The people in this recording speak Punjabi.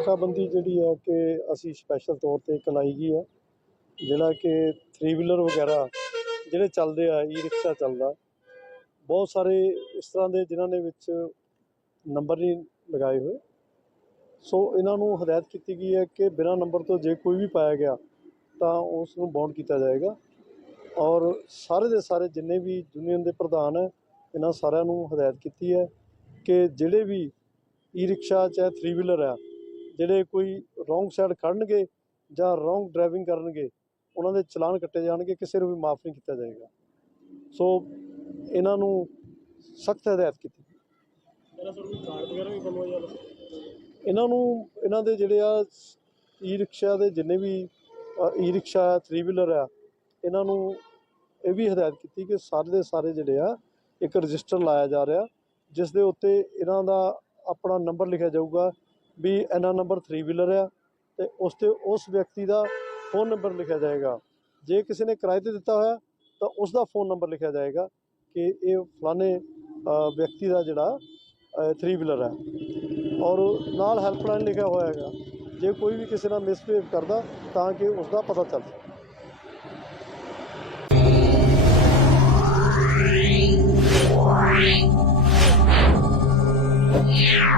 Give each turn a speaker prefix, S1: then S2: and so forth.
S1: ਨਾਕਾਬੰਦੀ ਜਿਹੜੀ ਹੈ ਕਿ ਅਸੀਂ ਸਪੈਸ਼ਲ ਤੌਰ ਤੇ ਕਲਾਈ ਗਈ ਹੈ। ਜਿਹੜਾ ਕਿ 3 ਵੀਲਰ ਵਗੈਰਾ ਜਿਹੜੇ ਚੱਲਦੇ ਆ ਈ ਰਿਕਸ਼ਾ ਚੱਲਦਾ। ਬਹੁਤ ਸਾਰੇ ਇਸ ਤਰ੍ਹਾਂ ਦੇ ਜਿਨ੍ਹਾਂ ਦੇ ਵਿੱਚ ਨੰਬਰ ਨਹੀਂ ਲਗਾਏ ਹੋਏ। ਸੋ ਇਹਨਾਂ ਨੂੰ ਹਦਾਇਤ ਕੀਤੀ ਗਈ ਹੈ ਕਿ ਬਿਨਾਂ ਨੰਬਰ ਤੋਂ ਜੇ ਕੋਈ ਵੀ ਪਾਇਆ ਗਿਆ, ਤਾਂ ਉਸ ਨੂੰ ਬੌਂਡ ਕੀਤਾ ਜਾਏਗਾ। ਔਰ ਸਾਰੇ ਦੇ ਸਾਰੇ ਜਿੰਨੇ ਵੀ ਯੂਨੀਅਨ ਦੇ ਪ੍ਰਧਾਨ ਹੈ, ਇਹਨਾਂ ਸਾਰਿਆਂ ਨੂੰ ਹਦਾਇਤ ਕੀਤੀ ਹੈ ਕਿ ਜਿਹੜੇ ਵੀ ਈ ਰਿਕਸ਼ਾ ਚਾਹੇ 3 ਵੀਲਰ ਆ ਜਿਹੜੇ ਕੋਈ ਰੋਂਗ ਸਾਈਡ ਖੜਨਗੇ ਜਾਂ ਰੋਂਗ ਡਰਾਈਵਿੰਗ ਕਰਨਗੇ ਉਹਨਾਂ ਦੇ ਚਲਾਨ ਕੱਟੇ ਜਾਣਗੇ ਕਿਸੇ ਨੂੰ ਵੀ ਮਾਫ ਨਹੀਂ ਕੀਤਾ ਜਾਏਗਾ। ਸੋ ਇਹਨਾਂ ਨੂੰ ਸਖਤ ਹਦਾਇਤ ਕੀਤੀ। ਇਹਨਾਂ ਨੂੰ ਇਹਨਾਂ ਦੇ ਜਿਹੜੇ ਆ ਈ ਰਿਕਸ਼ਾ ਦੇ ਜਿੰਨੇ ਵੀ ਈ ਰਿਕਸ਼ਾ 3 ਵੀਲਰ ਆ ਇਹਨਾਂ ਨੂੰ ਇਹ ਵੀ ਹਦਾਇਤ ਕੀਤੀ ਕਿ ਸਾਰੇ ਦੇ ਸਾਰੇ ਜਿਹੜੇ ਆ ਇੱਕ ਰਜਿਸਟਰ ਲਾਇਆ ਜਾ ਰਿਹਾ ਜਿਸ ਦੇ ਉੱਤੇ ਇਹਨਾਂ ਦਾ ਆਪਣਾ ਨੰਬਰ ਲਿਖਿਆ ਜਾਊਗਾ ਵੀ ਇਹਨਾਂ ਨੰਬਰ 3 ਵੀਲਰ ਆ ਤੇ ਉਸ ਤੇ ਉਸ ਵਿਅਕਤੀ ਦਾ ਫੋਨ ਨੰਬਰ ਲਿਖਿਆ ਜਾਏਗਾ। ਜੇ ਕਿਸੇ ਨੇ ਕਿਰਾਏ ਤੇ ਦਿੱਤਾ ਹੋਇਆ, ਤਾਂ ਉਸ ਦਾ ਫੋਨ ਨੰਬਰ ਲਿਖਿਆ ਜਾਏਗਾ ਕਿ ਇਹ ਫਲਾਣੇ ਵਿਅਕਤੀ ਦਾ ਜਿਹੜਾ 3 ਵੀਲਰ ਹੈ। ਔਰ ਨਾਲ ਹੈਲਪਲਾਈਨ ਲਿਖਿਆ ਹੋਇਆ ਹੈਗਾ। ਜੇ ਕੋਈ ਵੀ ਕਿਸੇ ਨਾਲ ਮਿਸਬਿਹੇਵ ਕਰਦਾ, ਤਾਂ ਕਿ ਉਸ ਦਾ ਪਤਾ ਚੱਲ ਸਕੇ।
S2: Yeah.